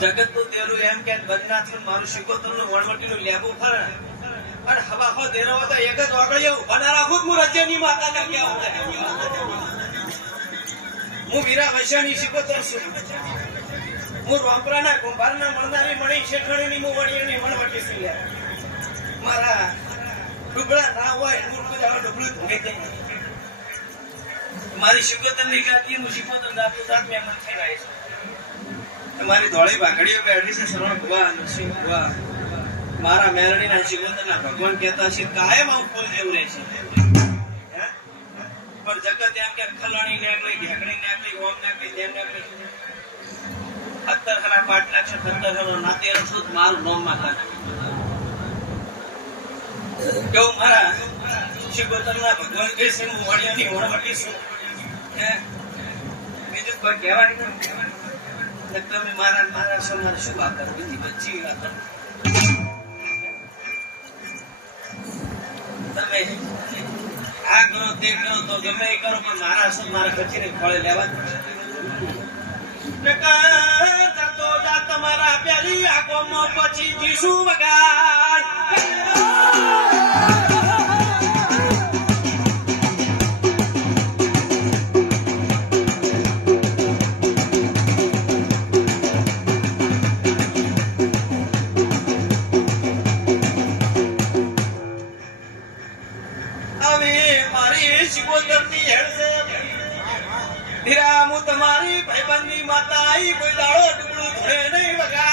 જગત નું દેરું એમ કે બદનાથ મારું શિકોતર નું વણવટીનું લેબુ ફરે અને હવા હો દેરો તો એક જ વાગળે ઉભા રાખું હું રજ્યની માતા ના ક્યાં હું વીરા વૈશાની શિકોતર છું હું રોંપરાના કુંભારના મળનારી મણી શેઠણીની હું વણીની વણવટી છું મારા ડુબળા ના હોય હું ડુબળું ધોગે દે મારી શિકોતર ની ગાતી હું શિકોતર દાતું દાત મેં મન થઈ રહી છું તમારી ધોળી ભાગડીઓ બેઠી છે સર્વ ભગવાન નરસિંહ ભગવાન મારા મેરણી ના શિકોતરના ભગવાન કહેતા છે કાયમ આવું ફૂલ જેવું રહે છે પણ જગત એમ કે ખલાણી નાખલી ઘેકડી નાખલી ઓમ નાખલી તેમ નાખલી 17 ખરા 5 લાખ 17 ખરો નાતે રસુદ મારું નામ માતા કેવું મારા શિકોતરના ભગવાન કહે છે હું વણિયાની વણવટી છું બીજું કોઈ કહેવાય નહીં તમે મારા શું વાત બીજી બચી વાત તમે આ કરો તે કરો તો ગમે એ કરો પણ મારા શું મારા કચેરી ફળે લેવા તમારા પ્યારી આંખોમાં પછી જીસુ વગાડ તમારી ભાઈબંધની માતા આઈ કોઈ દાડો ડુબળું ધોળે નહીં વગા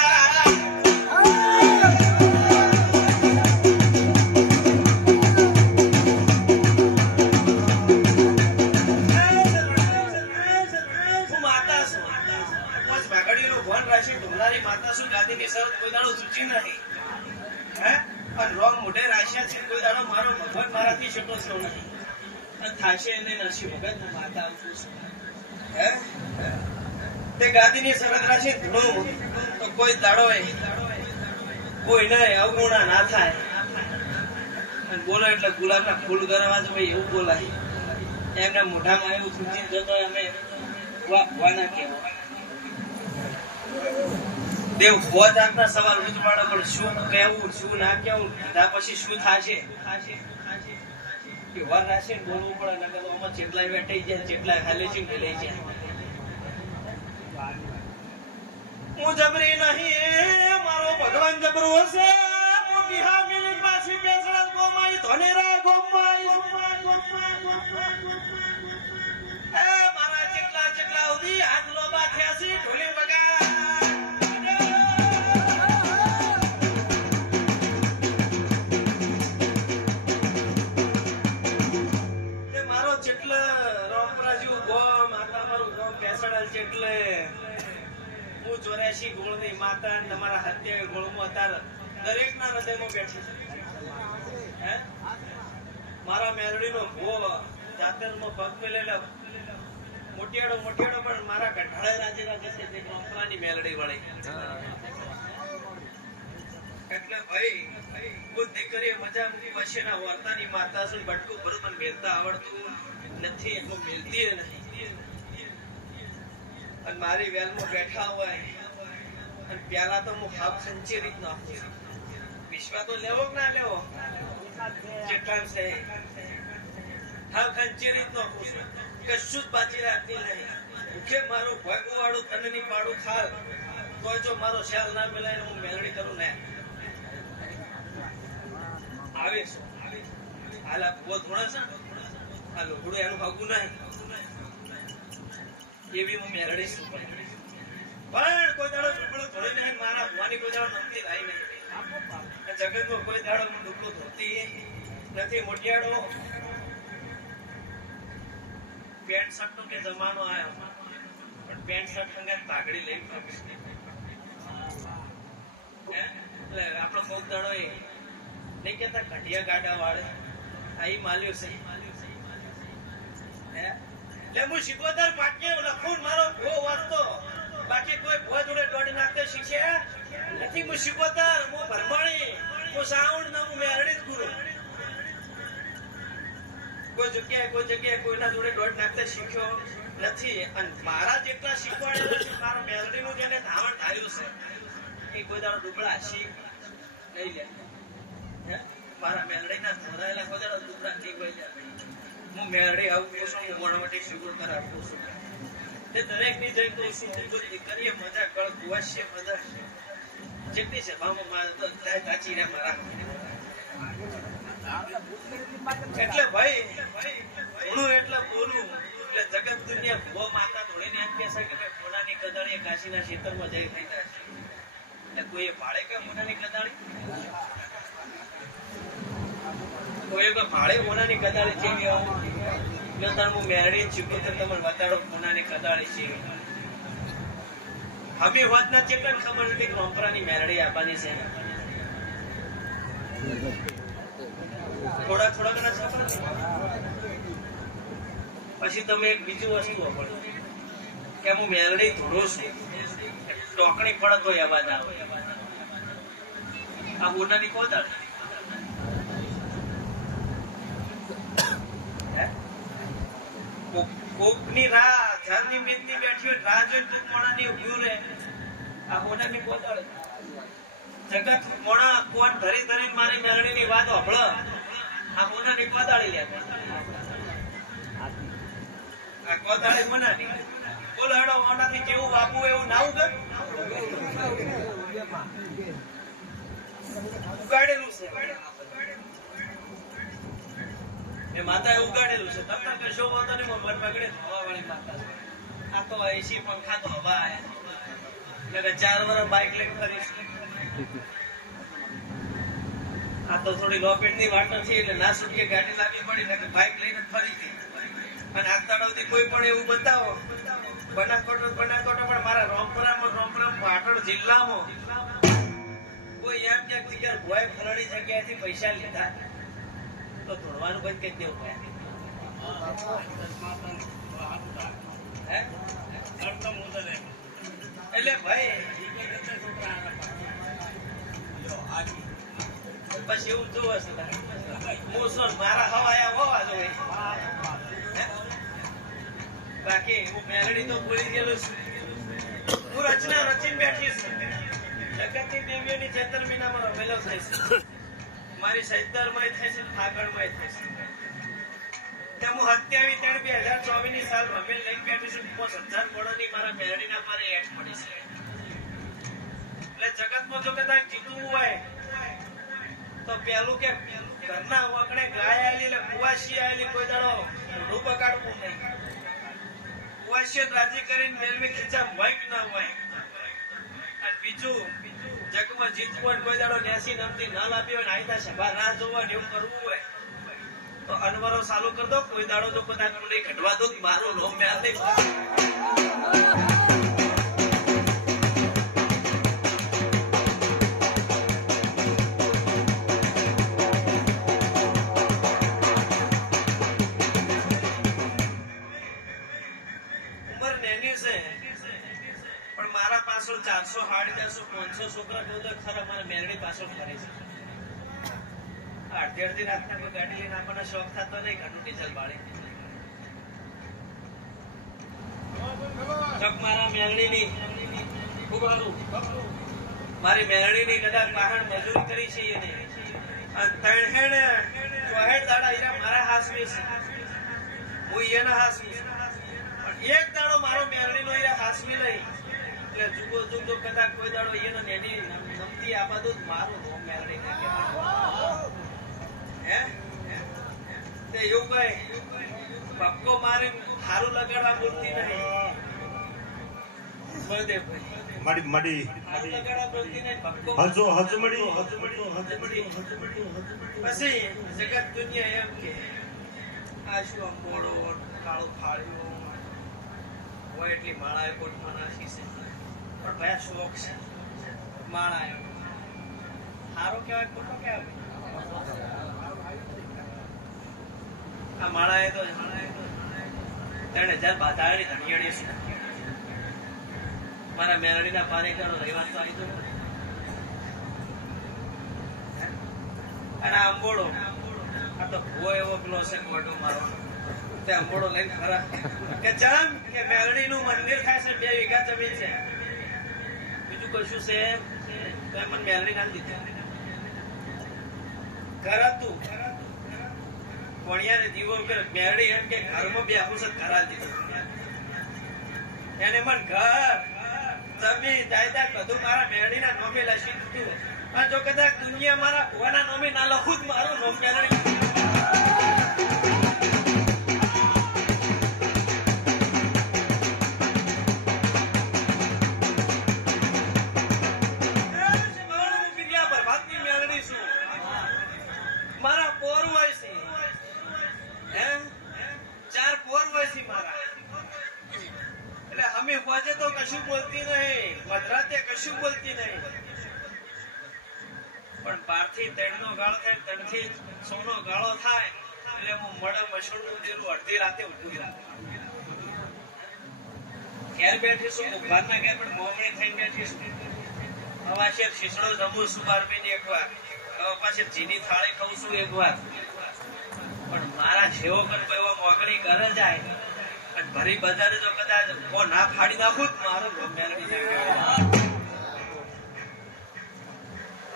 માતા શું ભાગડીનું ભણ રાશી ઢોલારી માતા શું ગાદીની શરત કોઈ દાડો સૂચી નહીં અને રોગ મોઢે રાશ્યા છે કોઈ દાડો મારો ભગવાન મારાથી છૂટો થયો નહીં થાશે એને નરસિંહ ભગત માતા આવતું છું તે ગાદીની શરત રાશિ ધૂણું તો કોઈ દાડો કોઈ નહીં અવગુણા ના થાય અને બોલો એટલે ગુલાબના ફૂલ ગરવા જ ભાઈ એવું બોલાય એમના મોઢામાં એવું સૂચી જતો અમે વાના કેવો દેવ ખોજ આપના સવાલ ઉજવાડો પણ શું કહેવું શું ના કહેવું કીધા પછી શું થશે વાર રાશિ બોલવું પડે નકર તો આમાં જેટલાય વેટાઈ જાય જેટલાય ખાલી છે લઈ જાય હું જબરી નહીં મારો ભગવાન જબરો હશે હું બિહા મિલી પાછી બેસડા ગોમાઈ ધનેરા ગોમાઈ એ મારા જેટલા ઉધી આટલો બા થયાસી ઢોલી વગા એટલે હું 84 ગોળની માતા તમારા 27 ગોળમાં અત્યારે દરેકના હૃદયમાં બેઠી છે મારા મેરડીનો ભો જાતરમાં પગ મેલેલા મોટિયાડો પણ મારા ગઢાળે રાજે છે તે કંપનાની મેલડી વળી એટલે ભાઈ કોઈ દીકરીએ મજા મૂકી પછીના વર્તાની માતા છું બટકું ભરું પણ મેલતા આવડતું નથી એનું મેલતી નથી અને મારી વેલમાં બેઠા હોય અને પ્યાલા તો હું હાવ ખંચી રીત નાખું વિશ્વા તો લેવો કે ના લેવો જેટલા છે હાવ ખંચી રીત નાખું કશું જ બાજી રાખતી નહીં કે મારું ભગવું વાળું તનની પાડું ખાલ તો જો મારો ખ્યાલ ના મિલાય હું મેળવી કરું ને આવે છે હાલ આ બહુ થોડા છે આ લોકોડું એનું ભાગવું નહીં એવી હું મેળવી છું પણ કોઈ દાડો ડુબળો ધોઈ નહીં મારા ભવાની કોઈ દાડો નમતી થાય નહીં જગતમાં કોઈ દાડો હું ડુબળો ધોતી નથી મોટિયાડો પેન્ટ શર્ટ નો કે જમાનો આવ્યો પણ પેન્ટ શર્ટ અંગે પાઘડી લઈ એટલે આપણો કોક દાડો નહીં કેતા ઘટિયા ગાડા વાળે આ માલ્યો છે એટલે હું શિકોતર પાકે લખું મારો ભો વાંચતો બાકી કોઈ ભો જોડે દોડ નાખતે શીખે નથી હું શિકોતર હું ભરમાણી હું સાઉન્ડ ના હું મેરડી જ ગુરુ કોઈ જગ્યાએ કોઈના જોડે દોડ નાખતે શીખ્યો નથી અને મારા જેટલા શીખવાડે મારો મેલડીનું જેને ધાવણ ધાર્યું છે કે કોઈ દાડો ડુબળા હસી લઈ લે હે મારા મેલડીના ધોરાયેલા કોઈ દાડો ડુબળા ઠીક હોય જાય હું મેલડી આવું છું હું વણવટી શુક્ર કરાવું છું તે દરેક ની જઈ કહું છું હું બધી કરીએ મજા કળ કુવાશીએ મજા જેટલી છે ભાવમાં મારે તો તાચી રે મારા એટલે ભાઈ ઘણું એટલે બોલું એટલે જગત દુનિયા ભો માતા ધોળીને એમ કહે છે કે મોનાની કદાળી કાશીના ક્ષેત્રમાં જઈ થઈ જાય છે એટલે કોઈ ભાડે કે મોનાની કદાળી કોઈ ભાડે મોનાની કદાળી છે કે એટલે હું મેરડી ચૂક્યો તો તમને બતાડો મોનાની કદાળી છે હમી વાત ના ચેતન ખબર નથી કે રોંપરાની મેરડી આપવાની છે થોડા ઘણા સફર પછી તમે એક બીજું વસ્તુ વાપરો કે હું મેલડી ધોડો છું ટોકણી પડે તો અવાજ આવે આ મોટાની કોદાળ કોકની રાહ જારની મીતની બેઠી હોય રાહ જોઈને કોક મોણાની ઉભ્યું રહે આ મોટાની કોદાળ જગત મોણા કોણ ધરી ધરીને મારી મેલડીની વાત સાંભળો આ મોનાની કોદાળી લે આ કોદાળી મોનાની બોલો હેડો મોનાથી કેવું વાપવું એવું ના ઉગર ઉગાડેલું છે એ માતાએ ઉગાડેલું છે તમને કશો વાંધો નહીં મન પકડે હવા વાળી માતા આ તો એસી પંખા તો હવા એટલે 4 વર્ષ બાઇક લઈને ફરીશ આ તો થોડી લોપેટ ની વાત નથી એટલે ના છૂટકે ગાડી લાગી પડી ને બાઇક લઈને ફરી ગઈ અને આગતાડોથી કોઈ પણ એવું બતાવો બનાસકોટ પણ મારા રોમપરા પાટણ જિલ્લામાં કોઈ એમ ક્યાંક જગ્યા ભોય ફલાણી જગ્યાએથી પૈસા લીધા તો ધોળવાનું બંધ કરી દેવું એટલે ભાઈ બસ એવું જોવે છે મારા હવાયા હોવા જોઈએ બાકી હું મેલડી તો ભૂલી ગયેલું છું હું રચના રચીને બેઠી છું જગતની દેવીઓની છેતરમીનામાં રમેલો થઈશ મારી સૈતરમય થઈશ ફાગણમય થઈશ હું 27/3/2024 ની સાલ રમેલ લઈને બેઠી છું 5000 કરોડની મારા મેલડીના મારે એડ પડી છે એટલે જગતમાં જો કદાચ જીતવું હોય તો પેલું કે ઘરના વાંકણે ગાય આવેલી એટલે કુવાસી આવેલી કોઈ દાડો રૂપ કાઢવું નહીં કુવાસી રાજી કરીને મેલવી ખીચા હોય કે ના હોય અને બીજું જગમાં જીતવું હોય કોઈ દાડો 80 નમતી ન લાવી હોય ને આઈતા સભા રાહ જોવા એવું કરવું હોય તો અનવરો ચાલુ કરી દો કોઈ દાડો જો કદાચ નહીં ઘટવા દો મારું લોમ મેલ નહીં પણ મારા પાછળ 400 450 500 છોકરા તો ખરા મારા મેલડી પાછળ ફરે છે અડધી રાતના કોઈ ગાડી લઈને આપણને શોખ થતો નહીં ઘરનું ડીઝલ બાળી ચક મારા મેલડીની ખૂબ સારું મારી મેલડીની કદાચ વાહન મજૂરી કરી છે એને ત્રણ ચોહેડ દાડા હીરા મારા હાસવી છે હું એના હાસવી પણ એક દાડો મારો મેલડીનો હીરા હાસવી નહીં એટલે જુગો જુગો કદાચ કોઈ દાડો એનો નેની નમતી આ બધું મારું રોમ મેલડી હે તે એવું કઈ પક્કો મારી સારું લગાડવા બોલતી નહીં મડી લગાડવા બોલતી નહીં પક્કો પછી જગત દુનિયા એમ કે આ શું અંબોડો કાળો ફાળ્યો હોય એટલી માળા કોટમાં નાખી છે પણ ભાઈ શોખ છે માળા સારો કહેવાય ખોટો કહેવાય આ માળાએ તો 3000 બાધાની ધણિયાણી છે મારા મેલડીના પારેકરનો રવિવાર તો આવી તો અને અંબોડો આ તો ભૂવો એવો પેલો છે મોટો મારો તે અંબોડો લઈને ખરા કે ચમ કે મેલડીનું મંદિર થાય છે 2 વીઘા જમીન છે બીજું બીજું કશું છે તો મને મેલડી ના દીધી કરાતું વણિયાને દીવો કરે મેલડી એમ કે ઘરમાં બેહું છે કરા દીધું એને મન ઘર જમીન જાયદાદ બધું મારા મેલડીના નોમે લખી દીધું અને જો કદાચ દુનિયા મારા ભુવાના નોમે ના લખું જ મારું નોમ મેલડી મારા પોર હોય છે એમ 4 પોર હોય છે મારા એટલે અમે હોજે તો કશું બોલતી નહીં મધરાતે કશું બોલતી નહીં પણ બારથી 3 નો ગાળો થાય 3 થી 6 નો ગાળો થાય એટલે હું મળે મસળનું દેરું અડધી રાતે ઉઠી રાખું ઘેર બેઠી છું કુંભારના ઘેર પણ મોમણી થઈને બેઠી છું હવા શેર શીસડો જમું છું 12 મહિને એકવાર પાછી જીની થાળી ખાઉં છું એક વાર પણ મારા સેવકન એવા મોકળી ઘરે જાય અને ભરી બજારે જો કદાચ ના ફાડી નાખું મારો મેલડી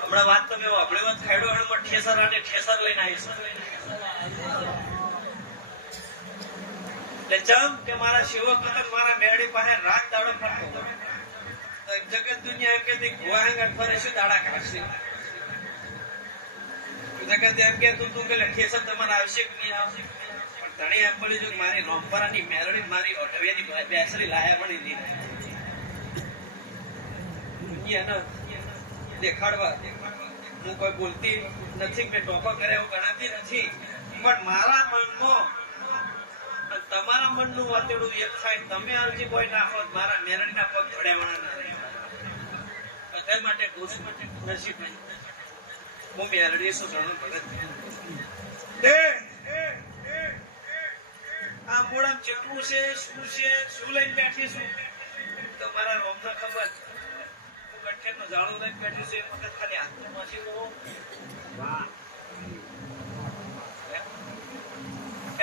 હમણાં વાત તો મેં આપણી વાત ખાડો હમણાં ઠેસર આટે ઠેસર લઈને આવીશું એટલે ચમ કે મારા સેવક મારા મેલડી પાસે રાત દાડો ફરતો જગત દુનિયા એમ કે ગોહાંગર ફરે શું દાડા કાઢશે એમ કે તું કે ઠેસર તમારે આવશે કે નહીં આવશે પણ તણી એમ બોલી જો મારી રોમપરાની મેલડી મારી ઓટવેની બેસરી લાયા બની દીધી દુનિયાને દેખાડવા હું કોઈ બોલતી નથી મેં ટોપો કરે એવું ગણાતી નથી પણ મારા મનમાં તમારા મનનું વાતેડું એક થાય તમે આરજી કોઈ નાખો મારા મેલડીના પગ ધડ્યાવાના ના રહે બધા માટે નસીબ નહીં હું મેલડી શું જાણું ભગત આ મોડામ જેટલું છે શું લઈને બેઠી છું તો મારા રોમને ખબર હું ગઠ્ઠેરનો જાળો લઈને બેઠી છું એક વખત ખાલી હાથમાં માસી લો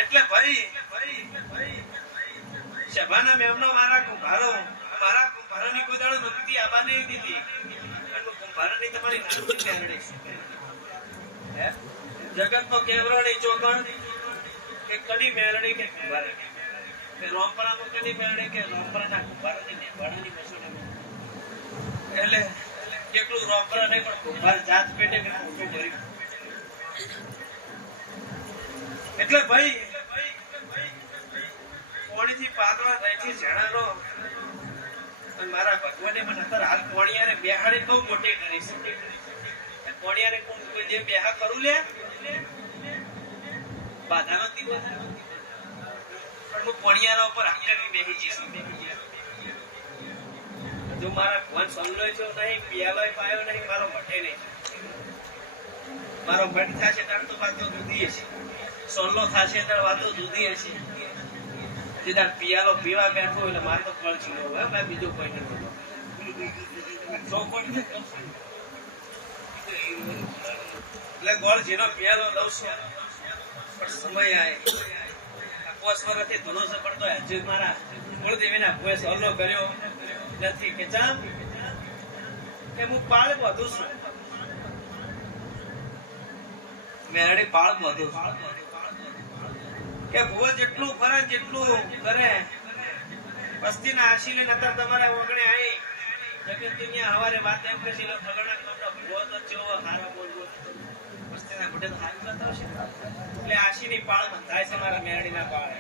એટલે ભાઈ સભાના મેમનો મારા કુંભારોની કોઈ દાડો નોકરી આબા નહીં દીધી કુંભારોની તમારી નાની જગત નો કેવરણી ચોકણ કે કડી મેલડી કે કુંભાર કે રોમપરામાં કડી મેલડી કે રોમપરાના કુંભારની નેવાડાની મસૂરી એટલે કેટલું રોમપરા નહીં પણ કુંભાર જાત પેટે કે મોટું ભરી એટલે ભાઈ કોણીથી પાતળા રહેથી ઝેણાનો અને મારા ભગવાને મને અત્યારે હાલ કોણિયાને બેહાડી બહુ મોટી કરી છે કોણિયાને કોઈ જે બેહા કરું લે બાધા નથી પણ હું કોણિયાના ઉપર આખી બેહી જઈશ જો મારા ભગવાન સમલો છો નહીં પિયાલોય પાયો નહીં મારો મઠે નહીં મારો મઠ થશે ત્યારે તો વાતો જુદી હશે સોલ્લો થશે ત્યારે વાતો જુદી હશે સીધા પિયાલો પીવા બેઠો એટલે મારે તો ફળ છીનો હોય બીજું કોઈ નથી એટલે ગોળ જેનો પિયાલો લઉં છું પણ સમય આવે પોસ વર્ષથી ધૂનો છે પણ તો હજુ મારા કુળદેવીના ભોય સોલ્લો કર્યો નથી કે ચામ કે હું પાળ બધું છું મેરડી પાળ બધું કે ભુવા જેટલું ફરે જેટલું કરે વસ્તીના આશી લઈને અત્યારે તમારા વગણે આવી જગત દુનિયા હવારે વાત એમ કરી લો ફગણા કપડા ભુવો તો ચેવો હારા બોલવો વસ્તીના બુઢે તો હાથ કરતા હશે એટલે આશીની પાળ બંધાય છે મારા મેરડીના પાળે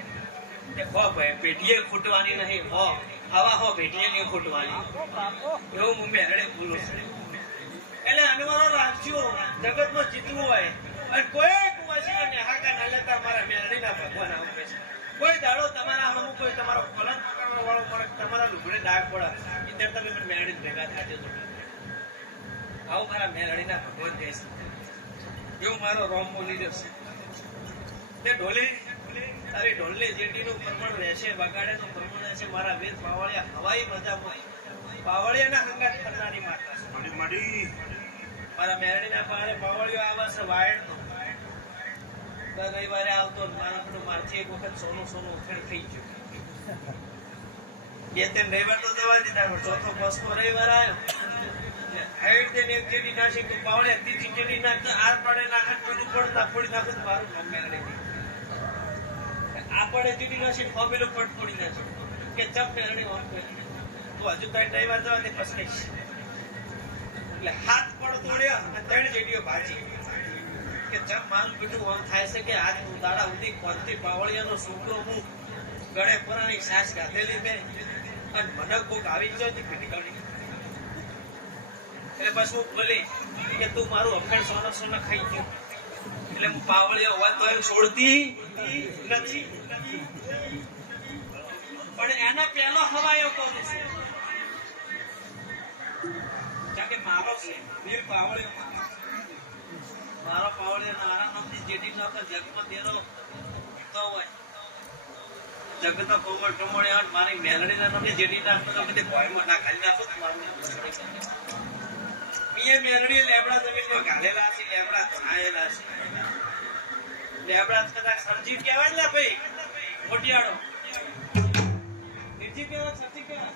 કે હો ભાઈ પેઢીએ ખૂટવાની નહીં હો હવા હો પેઢીએ નહીં ખૂટવાની એવું હું મેરડી બોલું છું એટલે અનુમાનો રાખજો જગતમાં જીતવું હોય અને કોઈ કુવાસીને હાકા ના લેતા મારા મેરડીના ભગવાન આપે છે કોઈ દાડો તમારા હમુ કોઈ તમારો ફલન કરવા વાળો મળે તમારા લુગડે ડાઘ પડે એટલે તમે મેરડી ભેગા થાજો તો આવું મારા મેરડીના ભગવાન કહે છે એવું મારો રોમ બોલી જશે તે ઢોલી તારી ઢોલની જેટીનું પ્રમાણ રહેશે વગાડેનું પ્રમાણ રહેશે મારા વીર પાવળિયા હવાઈ મજામાં પાવળિયાના હંગાત કરનારી માતા મારા મેરડીના પાળે પાવળિયો આવે છે વાયડનો દર રવિવારે આવતો મારા બધું મારથી એક વખત સોનું ઉખેડ થઈ ગયું 2-3 રવિવાર તો દવા દીધા ચોથો 5મો રવિવાર આવ્યો ને એક જેડી નાખી તો પાવળે ત્રીજી જેડી નાખતો આર પડે નાખે પેલું પડ ના ફોડી નાખે તો મારું નામ મેળડે આ પડે જેડી નાખી ફોબેલું પડ ફોડી નાખે કે ચપ મેળડે ઓમ કરી તો હજુ કઈ ટાઈમ જવા દે પછી એટલે હાથ પડ તોડ્યો અને ત્રણ જેડીઓ ભાજી કે ચપ મારું બેટું ઓમ થાય છે કે આજ હું દાડા ઉધી કોનથી પાવળિયાનો છોકરો હું ગળે પુરાની સાસ ગાધેલી મેં અને મને કોક આવી જાય ભેટી કાઢી એટલે પછી હું બોલી કે તું મારું અખંડ સોના સોના ખાઈ ગયો એટલે હું પાવળિયો હોવા તો એમ છોડતી નથી પણ એના પહેલો હવાયો કરું છું કારણ કે મારો છે વીર પાવળિયો મારો પાવળિયો નાના નામની જેડી નો જગમાં તેનો તો હોય જગતનો કોમળ ટમોળે મારી મેલડીના નામની જેડી નાખતો તો બધે ભોયમાં ના ખાલી નાખો મારું એ મેલડી લેબડા જમીનમાં ઘાલેલા છે લેબડા ધણાયેલા છે લેબડા કદાચ સરજી કહેવાય ને ભાઈ મોટિયાળો સરજી કહેવાય સરજી કહેવાય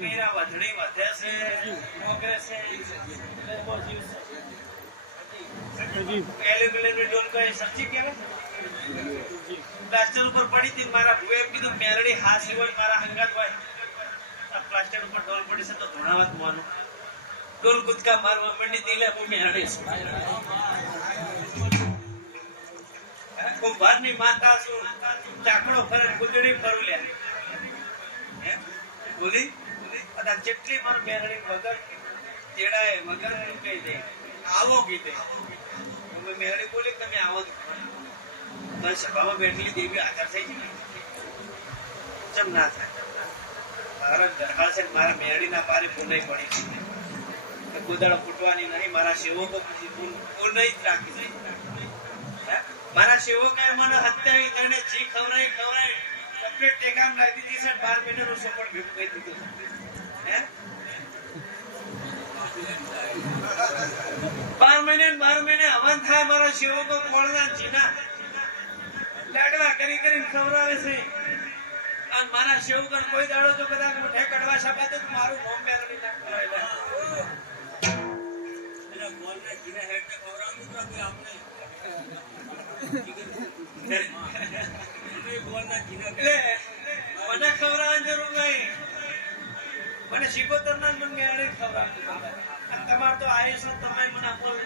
મેરા વધણી વધે છે મોગરે છે એલ્યુમિનિયમની ડોલ કઈ સરજી કહેવાય પ્લાસ્ટર ઉપર પડી હતી મારા ભૂએ એમ કીધું મેલડી હાસી હોય મારા હંગાત હોય પ્લાસ્ટર ઉપર ડોલ પડી છે તો ધોણાવત મોનું ડોલ કૂદકા મારવા પડી દિલે હું મેળડી હું ભારની માતા છું ચાકડો ફરે કુદડી ફરું લે બોલી અને જેટલી મારું મેળડી વગર તેડાય વગર કહી દે આવો કીધે હું મેળડી બોલી તમે આવો જ સભામાં બેઠેલી દેવી આધાર થઈ જાય ચમ ના થાય મારા મેળડીના પારે પુનઈ પડી છે કુદળ ફૂટવાની નહીં મારા સેવકો પુનઈ જ રાખી છે મારા સેવકોએ મને હત્યા કરીને જી ખવરાઈ કમ્પ્લીટ ટેકામ લાગી દીધી છે 12 મહિનાનું સપોર્ટ ભેગું કરી દીધું હે 12 મહિને હવન થાય મારા સેવકો કોળના જીના લાડવા કરીને ખવરાવે છે અને મારા સેવકન કોઈ દાડો તો કદાચ મોઢે કડવા છાપા તો મારું નામ મેળવી નાખવાય એટલે બોલના જીના હેડને ખવરાવું તો આપણે બોલના જીના એટલે મને ખવરાવવાની જરૂર નહીં મને શીખોતરના મને મેળવી ખવરાવું તમારે તો આયુષ્ય તમે મને આગું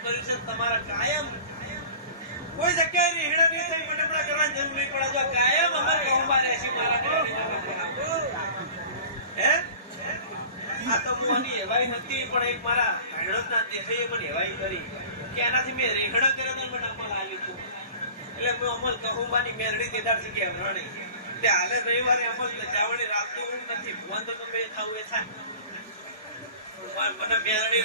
કર્યું છે તમારા કાયમ કોઈ જગ્યાએ રીહડા નહીં થઈ મટપડા કરવાની જરૂર નહીં પડે તો કાયમ અમારે ગામમાં રહેશે મારા હે આ તો હું આની હેવાઈ હતી પણ એક મારા ભાઈડોના દેખાઈએ મને હેવાઈ કરી કે એનાથી મેં રેહડા કર્યો ને મને અમલ આવ્યું હતું એટલે હું અમલ કહુંબાની મેરડી દેદારથી કે રણી તે હાલે રવિવારે અમલ જાવણી રાખતો હું નથી ભગવાન તો તમે થાવ એ થાય મને મેરડી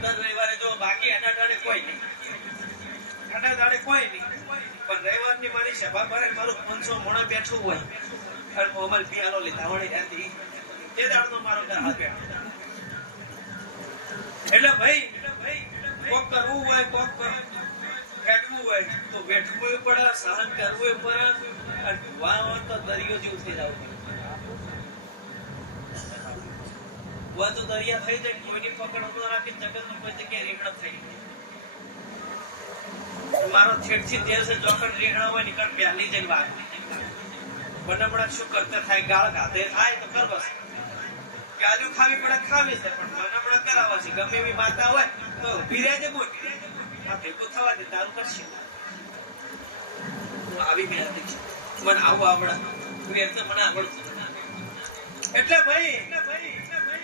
દર રવિવારે જો બાકી અડાડાડે કોઈ નહીં અડાડાડે કોઈ નહીં પણ રવિવારની મારી સભા પર મારું 500 મોણા બેઠું હોય અને અમલ પિયાલો લીધા વળી હતી તે દાડનો મારો હાથ બેઠો એટલે ભાઈ કોક કરવું હોય કોક બેઠવું હોય તો બેઠવું પડે સહન કરવું પડે અને વાવ તો દરિયો જેવું થઈ જવું વા તો દરિયા થઈ જાય કોઈની પકડ ઉભો રાખી જગતમાં કોઈ જગ્યાએ રીંગણ થઈ મારો છેડથી તેલ છે જોખમ રીંગણ હોય નીકળ પ્યાલી જઈને વાત બનમણા શું કરતા થાય ગાળ ગાતે થાય તો કર બસ કાજુ ખાવી પડે ખાવી છે પણ બનમણા કરાવવા છે ગમે એવી માતા હોય તો પીરે જ બોલ આ ભેગું થવા દે તારું કરશે આવી મહેનત છે મને આવું આવડે મેં તો મને આવડતું એટલે ભાઈ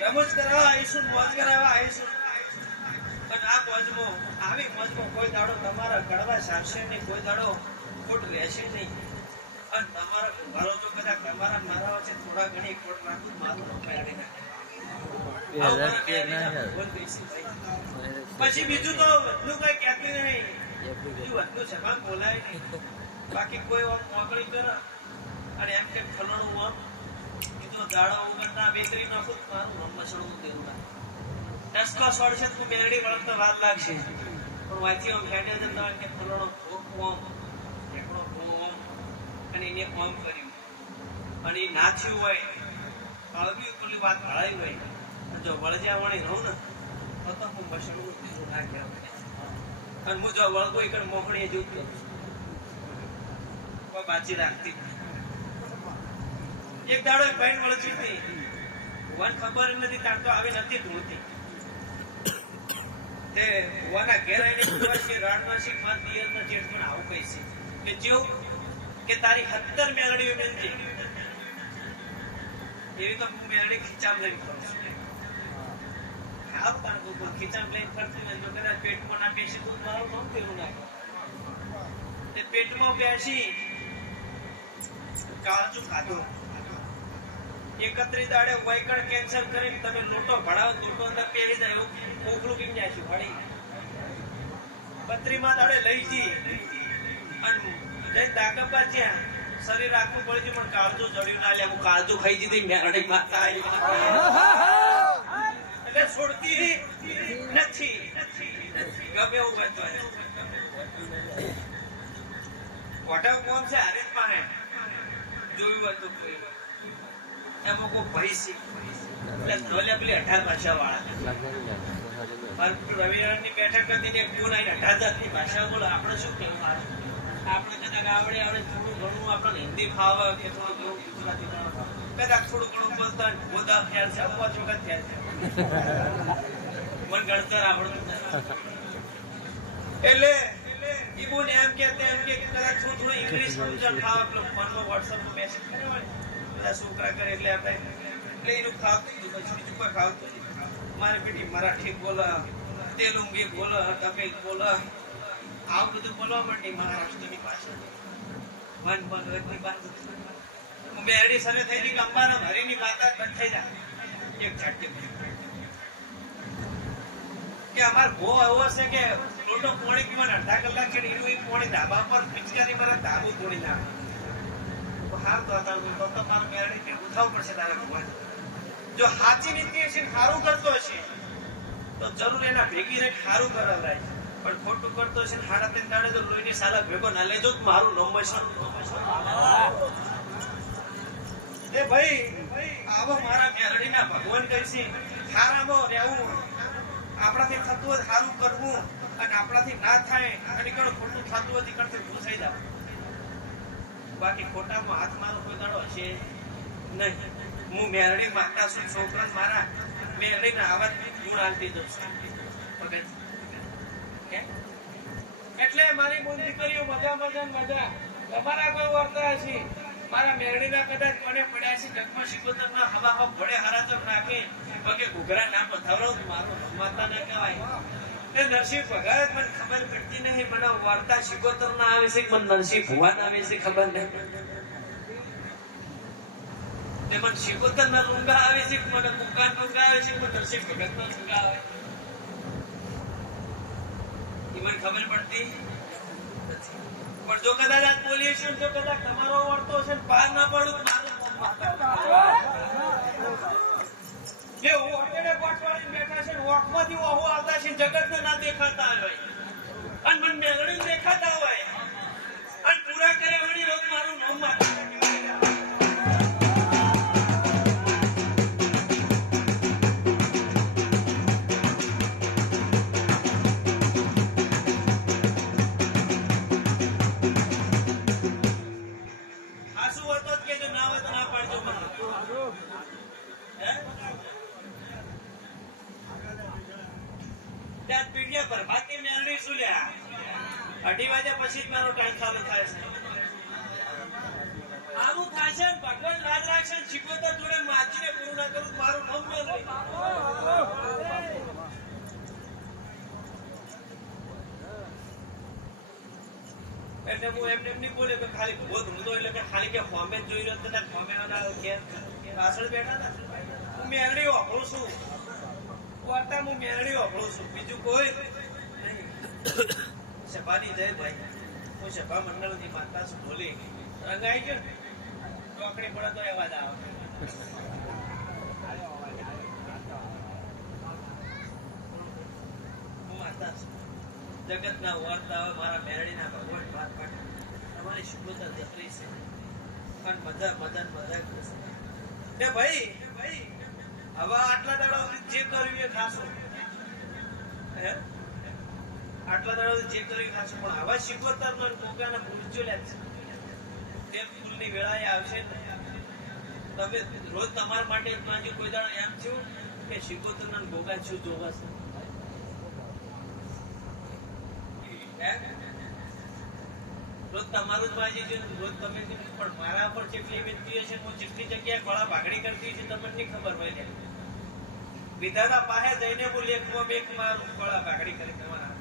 રમૂજ કરાવવા આવીશું મોજ કરાવવા આવીશું અને આ મોજમાં આવી મોજમાં કોઈ દાડો તમારા કડવા સાચશે નહીં કોઈ દાડો ખોટ રહેશે નહીં અને તમારા ઘરો જો કદાચ તમારા મારા વચ્ચે થોડા ઘણી ખોટ રાખું મારું પાડી નાખે પછી બીજું તો વધુ કઈ કહેતું નહીં બીજું વધુ છે બોલાય નહીં બાકી કોઈ મોકળી કરે અને એમ કે ફલણું આમ કીધું દાડો ઉગડતા બેકરી નાખું મારું મસળું દેવું ના દસકો સોળશે તો મેરડી વળતા વાર લાગશે પણ વાંચી આમ ફેટે જતા કે ફલણો ઓમ એકડો ઓમ અને એને ઓમ કર્યું અને એ નાચ્યું હોય હળવી પેલી વાત ભળાઈ હોય જો વળજાવાણી રહું ને તો હું બસડું ના કહેવાય. અને હું જો વળગો એક મોહણીએ જોતો બાજી રાખતી. એક દાડો એક બહેન વળગી હતી, વન ખબર નથી તાણ તો આવી નથી ધૂળતી. તે વના ઘેર આવીને પૂછવા કે રાણવાસી માં દિયર ના જેઠ પણ આવું કહી છે કે જેવું કે તારી 17 મેલડીઓ બેન છે એવી તો હું મેલડી ખીચામ લઈને ફરું છું. આવ તાણ તું ખીચામ લઈને ફરતી ને જો કદાચ પેટમાં ના બેસી તો મારું નામ તેવું નાખે. તે પેટમાં બેસી કાળજું ખાધું. 31 દાડે વૈકણ કેન્સલ કરીને તમે લોટો ભણાવો લોટો અંદર પહેરી જાય એવું ઓખલું કેમ જાય છું ભાડી 32માં દાડે લઈ જી અને જઈ દાગબા જ્યાં શરીર રાખવું પડી ગયું પણ કાળજું જડ્યું ના લે. હું કાળજું ખાઈ દીધી મેરડી માતા એટલે છોડતી નથી. ગમે એવું બનતો કોટા કોણ છે હરીફ પાસે જોયું હતું કોઈ એમાં કોઈ ભાઈ છે એટલે પેલી 18 ભાષા વાળા રવિવારની બેઠક હતી ને કોણ આવીને 18,000 ભાષા બોલો. આપણે શું કેવું આપણે કદાચ આવડે થોડું ઘણું આપણને હિન્દી ફાવે કે થોડું ગુજરાતી કદાચ થોડું ઘણું બોલતા ગોદા ખ્યાલ છે 5 વખત ખ્યાલ છે મન ગણતર આપણું એટલે ઈબુન એમ કે કદાચ થોડું ઇંગ્લિશ સમજણ ફાવે પેલો ફોનમાં વોટ્સઅપમાં મેસેજ કર્યો હોય બધા છોકરા કરે એટલે આપણે એટલે એનું ખાવતું પછી બીજું કોઈ ખાવતું મારી બેટી મરાઠી બોલે તેલુંગી બોલે તમિલ બોલે આવું બધું બોલવા માંડી મહારાષ્ટ્રની ભાષા મન વચની ભાષા મેરડી સને થઈ ગઈ અંબાના હરીની માતા બંધ થઈ જાય એક ઝાટકે કે અમાર બહુ એવો છે કે લોટો પોણી કે મને અડધા કલાક કે એનું પોણી ધાબા પર પિચકારી મારા ધાબુ તોડી નાખે હાર તો હતા તો મારું મેરડી ભેગું થવું પડશે તારે ભગવાન. જો સાચી નીતિ હશે સારું કરતો હશે તો જરૂર એના ભેગી રહી સારું કરાવરાય પણ ખોટું કરતો હશે ને 3.5 દાડે તો લોહીની સાલા ભેગો ના લેજો મારું નોમેશન એ ભાઈ આવો મારા મેરડીના ભગવાન કહીશી ખારામાં રહેવું આપણાથી થતું હોય સારું કરવું અને આપણાથી ના થાય અને કણો ખોટું થતું હોય કણથી ભૂસાઈ જાવ. બાકી ખોટામાં હાથ મારો કોઈ દાડો હશે નહીં. હું મેરડી માગતા છું છોકરા મારા મેરડીના આવાજ ગુણ આલતી દઉં છું એટલે મારી બોલ દીકરીઓ મજા તમારા કોઈ વર્તા હશે મારા મેરડીના કદાચ મને પડ્યા છે જગમાં શિકોતરમાં હવા ભળે હરાચમ નાખી પગે ઘૂઘરા ના પથાવરો મારો માતા ના કહેવાય. નરસિંહ ભગત મને ખબર પડતી નહીં મને વાર્તા શિકોતર ના આવે છે મને નરસિંહ ભુવાન આવે છે ખબર નહીં મને શિકોતર ના રૂંગા આવે છે મને કુકાન રૂંગા આવે છે મને નરસિંહ ભગત ના રૂંગા આવે એ મને ખબર પડતી પણ જો કદાચ આજ બોલીએ છીએ તો કદાચ તમારો વર્તો છે પાર ના પડું મારું જે ઓટેડે ગોઠવાડી બેઠા છે વોકમાંથી ઓહો આવતા છે જગતને ના દેખાતા હોય અને મને મેલડી દેખાતા હોય અને પૂરા કર્યા વળી રોજ મારું નામ માતા બાકી મેળવી શું લ્યા 2:30 વાગ્યા પછી જ મારો ટાઈમ ચાલુ થાય છે. આવું થશે ભગવાન રાજ રાખશે શિકોતર જોડે માજીને પૂરું ના કરું મારું નામ મેળવી એટલે હું એમને એમ નહીં બોલ્યો કે ખાલી બહુ ધૂંધો એટલે કે ખાલી કે ફોમે જ જોઈ રહ્યો હતા ફોમે પાછળ બેઠા હતા હું મેળવી વાપરું છું વાર્તા હું મેળવી વાપરું છું બીજું કોઈ સભાની જય ભાઈ હું સભા મંડળની માતા છું બોલી રંગાઈ ગયો ચોકડી પડે તો અવાજ આવે હું માતા છું જગતના વાર્તા મારા મેરડીના ભગવાન વાત પાડે તમારી શુભતા જતરી છે પણ મજા કરશે ભાઈ હવે આટલા દાડા જે કર્યું એ ખાશું, હે આટલા દાડા જે કર્યું ખાશું, પણ આવા શીખવતર નો કોકાના ભૂલજો લે તે ફૂલની વેળાએ આવશે. તમે રોજ તમારા માટે માંજો કોઈ દાડો એમ થયું કે શીખવતર ના ગોગા શું જોવાશે? રોજ તમારું જ માજી છે, રોજ તમે પણ મારા પર જેટલી વીતતી હશે, હું જેટલી જગ્યાએ ખોળા ભાગડી કરતી છે તમને નહીં ખબર હોય ને. વિધાતા પાસે જઈને હું લેખમાં બેક મારું ખોળા ભાગડી કરી તમારા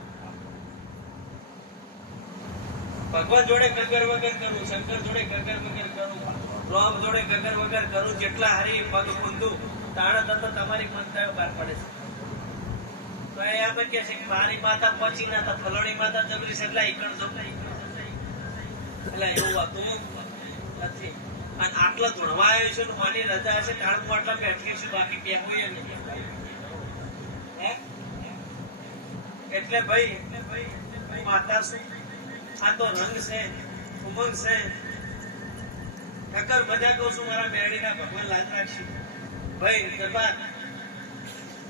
ભગવાન જોડે ગગર વગર કરું, શંકર જોડે ગગર વગર કરું, રામ જોડે ગગર વગર કરું, જેટલા હરી પગ ઊંધું તાણ તો તમારી મંતવ્ય બહાર પડે છે. તો એ એમ કે છે કે મારી માતા પચી ના હતા, ફલણી માતા જબરી છે એટલે ઈકણ જો એટલે એવું હતું નથી. અને આટલા ધૂણવા આવ્યો છે, માની રજા હશે તાણ હું આટલા બેઠી છું, બાકી બેઠું નહીં. એટલે ભાઈ માતા શું આ તો રંગ છે, ઉમંગ છે. નકર મજા કહું છું મારા મેરડીના ભગવાન લાજ રાખશે ભાઈ દરબાર.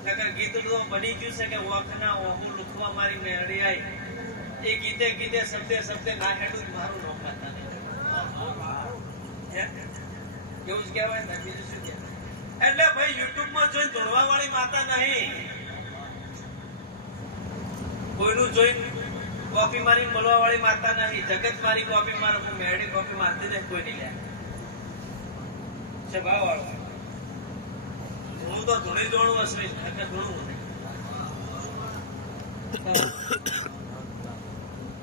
નકર ગીત તો બની ગયું છે કે વખના ઓહું લુખવા મારી મેરડી આવી, એ ગીતે ગીતે શબ્દે શબ્દે ના હેડું મારું નામ માતા એવું જ કહેવાય ને, બીજું શું કહેવાય? એટલે ભાઈ યુટ્યુબ માં જોઈને ધોળવા વાળી માતા નહીં, કોઈનું જોઈને કોપી મારી બોલવા વાળી માતા નહીં. જગત મારી કોપી મારો, હું મેરડી કોપી મારતી નહીં, કોઈ નહીં લે છે ભાવ વાળો. હું તો ધૂણી ધોણું હશે ધૂણું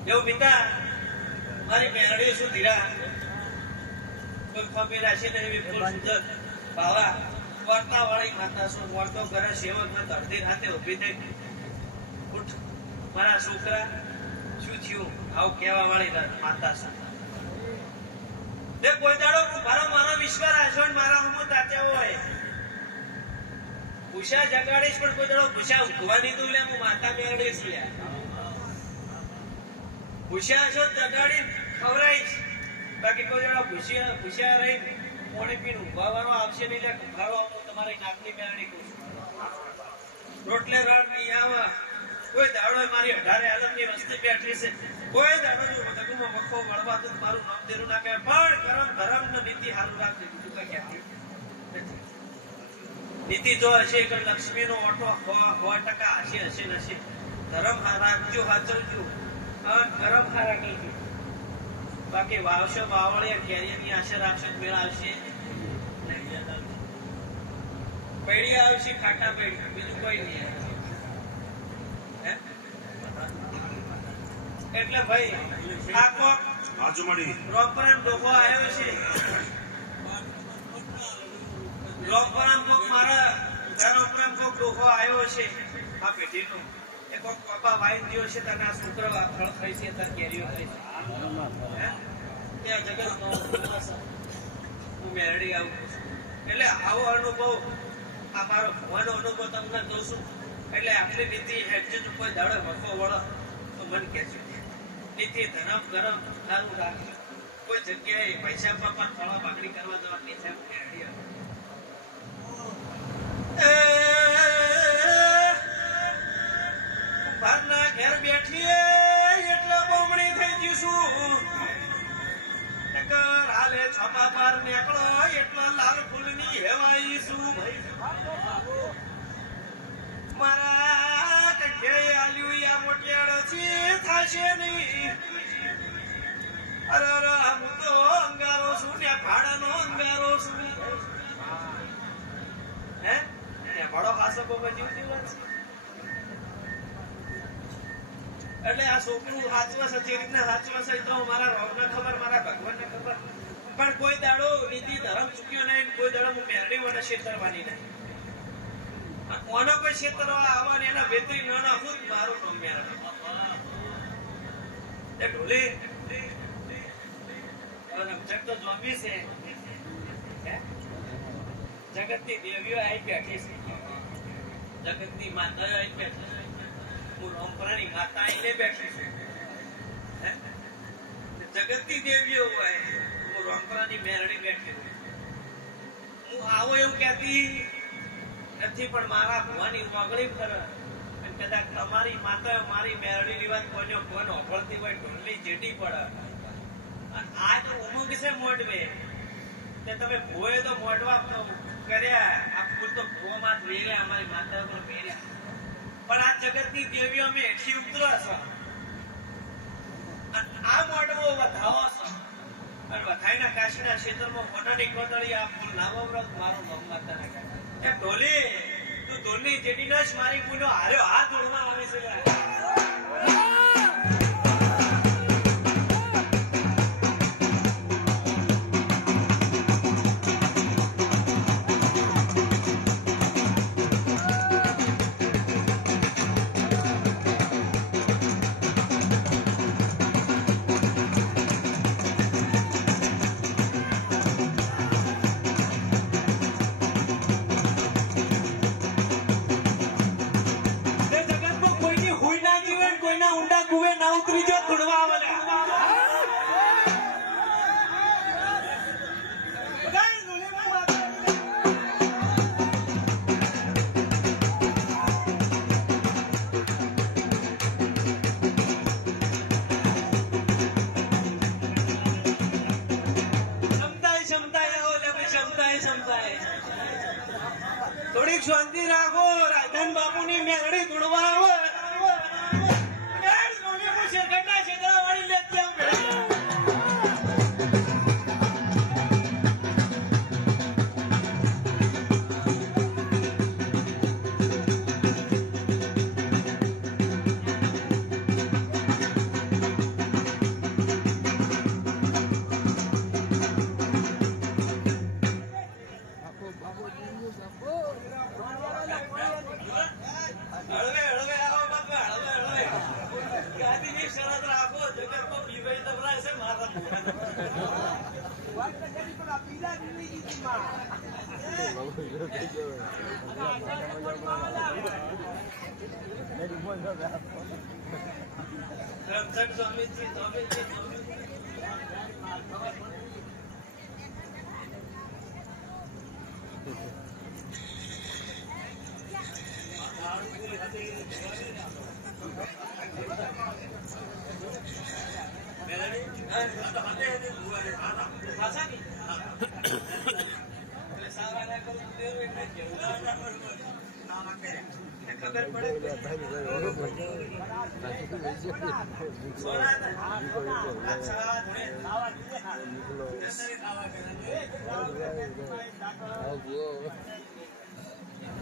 એવું પિતા મારી મેરડી શું ધીરા કોઈ ખમી રાશિ નહીં, વિપુલ સુંદર ભાવા વાર્તા વાળી માતા શું વાર્તો કરે સેવક ના ધરતી હાથે ઉભી થઈ ઉઠ મારા છોકરા શું થયું આવું કહેવા વાળી માતા છે. કોઈ દાડો મારો વિશ્વાસ રાખ્યો ને મારા હમો તાત્યા હોય ભૂષા જગાડીશ, પણ કોઈ દાડો ભૂષા ઉઠવા દીધું લે હું માતા મેળવીશ લે. ભૂષા છો જગાડી ખવડાવીશ, બાકી કોઈ દાડો ભૂસ્યા રહી પાણી પીને ઉભા વાળો આવશે નહીં લે. ઉભાડો તમારી નાકની મેળવી કરું રોટલે રાડ નહીં આવા. કોઈ દાડો મારી 18 આલમની વસ્તી બેઠી છે, કોઈ દાડો વખો વળવા તો મારું નામ દેરું ના કહેવાય. પણ કરમ ધર્મ ને નીતિ હારું રાખજે, બીજું કઈ કહેતી નીતિ જો હશે કે લક્ષ્મી નો ઓટો 100% હશે નશે. ધર્મ રાખજો, વાંચવજો, ધર્મ હારા કરજો. બાકી વાવશો વાવળિયા કેરીની આશા રાખશો મેળ આવશે, પૈડી આવશે ખાટા પૈડી, બીજું કોઈ નહીં. એટલે ભાઈ આખો રોપરામ ડોકો આવ્યો છે. રોપરામ કોક મારા રોપરામ કોક ડોકો આવ્યો છે આ પેઢીનો. એ કોક પાપા વાઈ દિયો છે તને આ સૂત્ર ફળ થઈ છે તને કેરીઓ થઈ છે. ત્યાં જગત નો હું મેરડી આવું એટલે આવો અનુભવ આ મારો ભવાનો અનુભવ તમને દઉં છું. એટલે આટલી નીતિ હેઠળ કોઈ દાડે વખો વળો તો મન કહેજો. નીતિ ધરમ ગરમ સારું રાખજો. કોઈ જગ્યાએ પૈસા પાપા ફળા ભાગડી કરવા જવા નીચે મેરડી ભારના ઘેર બેઠી એટલે બમણી થઈ જઈશું. હાલે છાપા પાર નીકળો એટલે લાલ ફૂલની હેવાઈશું. મારા કંઠે આલ્યું યા મોટિયાળો છે થાશે નહીં. અરે હું તો અંગારો છું ને ભાડાનો અંગારો છું. હે ભાડો ખાસો બાબા જીવતી વાત છે. એટલે આ છોકરું હાચવા છે, જે રીતના હાચવા છે તો મારા રોગને ખબર, મારા ભગવાનને ખબર. પણ કોઈ દાડો નીતિ ધર્મ ચૂક્યો નહીં, કોઈ દાડો હું મેરડી વડે છેતરવાની નહીં. કોનો કોઈ છેતરવા આવવા એના વેતરી ન નાખું મારું નામ મેરડી. એ ઢોલે જગ તો જોમી છે, જગતની દેવીઓ આવી બેઠી છે, જગતની માતા આવી બેઠી છે, હું રોમપરાની માતા આવીને બેઠી છું. જગતની દેવીઓ હોય, હું રોમપરાની મેરડી બેઠી છું. હું આવો એવું કહેતી નથી પણ મારા ભવાની મોગળી પર અને કદાચ તમારી માતા મારી મેરડીની વાત કોઈનો કોણ ઓળખતી હોય ઢોલની જેટી પડે અને આ તો ઉમંગ છે મોડવે તે તમે ભોય તો મોડવા કર્યા આ ફૂલ તો ભોમાં જ વેર્યા અમારી માતા ઉપર પહેર્યા પણ આ જગતની દેવીઓ અમે હેઠી ઉતરો છો અને આ મોડવો વધાવો છો અને વધાઈના કાશીના ક્ષેત્રમાં મોટાની કોતળી આ ફૂલ નામવ્રત મારો મમ્માતાના કાકા એ ઢોલી તું ઢોલની જેટી નશ મારી પૂનો હાર્યો હાથ ઓળમાં આવે છે થોડીક શાંતિ રાખો રાજન બાપુની મેળડી તોડવા આવે વાળી લેતી હળવે હળવે આવો બાપા હળવે ગાદીની શરત રાખો જગતમાં બીવાઈ તબલા છે મારા રમઝટ સ્વામીજી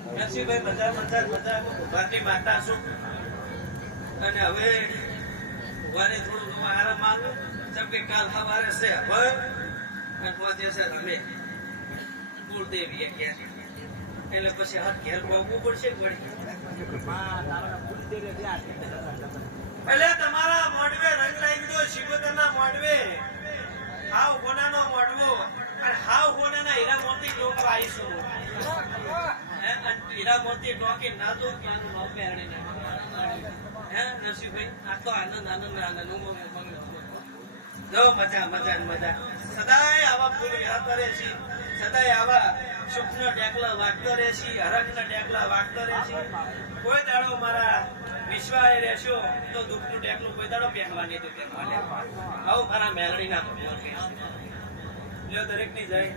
નરસિંહભાઈ બધા ભગવાનની માતા છું અને હવે ભગવાને થોડું આરામ આવ્યો જેમ કે કાલ સવારે છે હવે અને પહોંચે છે રમે કુળદેવી એટલે પછી હાથ ઘેર પહોંચવું પડશે એટલે તમારા મોડવે રંગ લાગી ગયો શિવતરના મોડવે હાવ કોનાનો મોડવો અને હાવ કોનાના હીરા મોતી લોકો આવીશું હીરા મોતી ટોકી ના દો ક્યાંનું ભાવ પહેરણી હે નરસિંહભાઈ આ તો આનંદ જો મજા સદાય આવા ફૂલ યાદ કરે છે સદાય આવા સુખનો ટેકલા વાગતો રહેશે હરખના ટેકલા વાગતો રહેશે કોઈ દાડો મારા વિશ્વાએ રહેશો તો દુઃખનું ટેકલું કોઈ દાડો પહેરવાની તો આવું મારા મેલડીના ભગવાન કહે છે દરેક ની જાય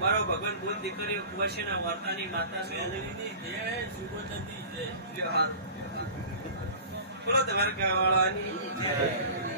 મારો ભગવાન બોલ દીકરીઓ કુવાસીના વાર્તાની માતા મેલડીની જય સુગોતની જય બોલો દ્વારકા વાળાની જય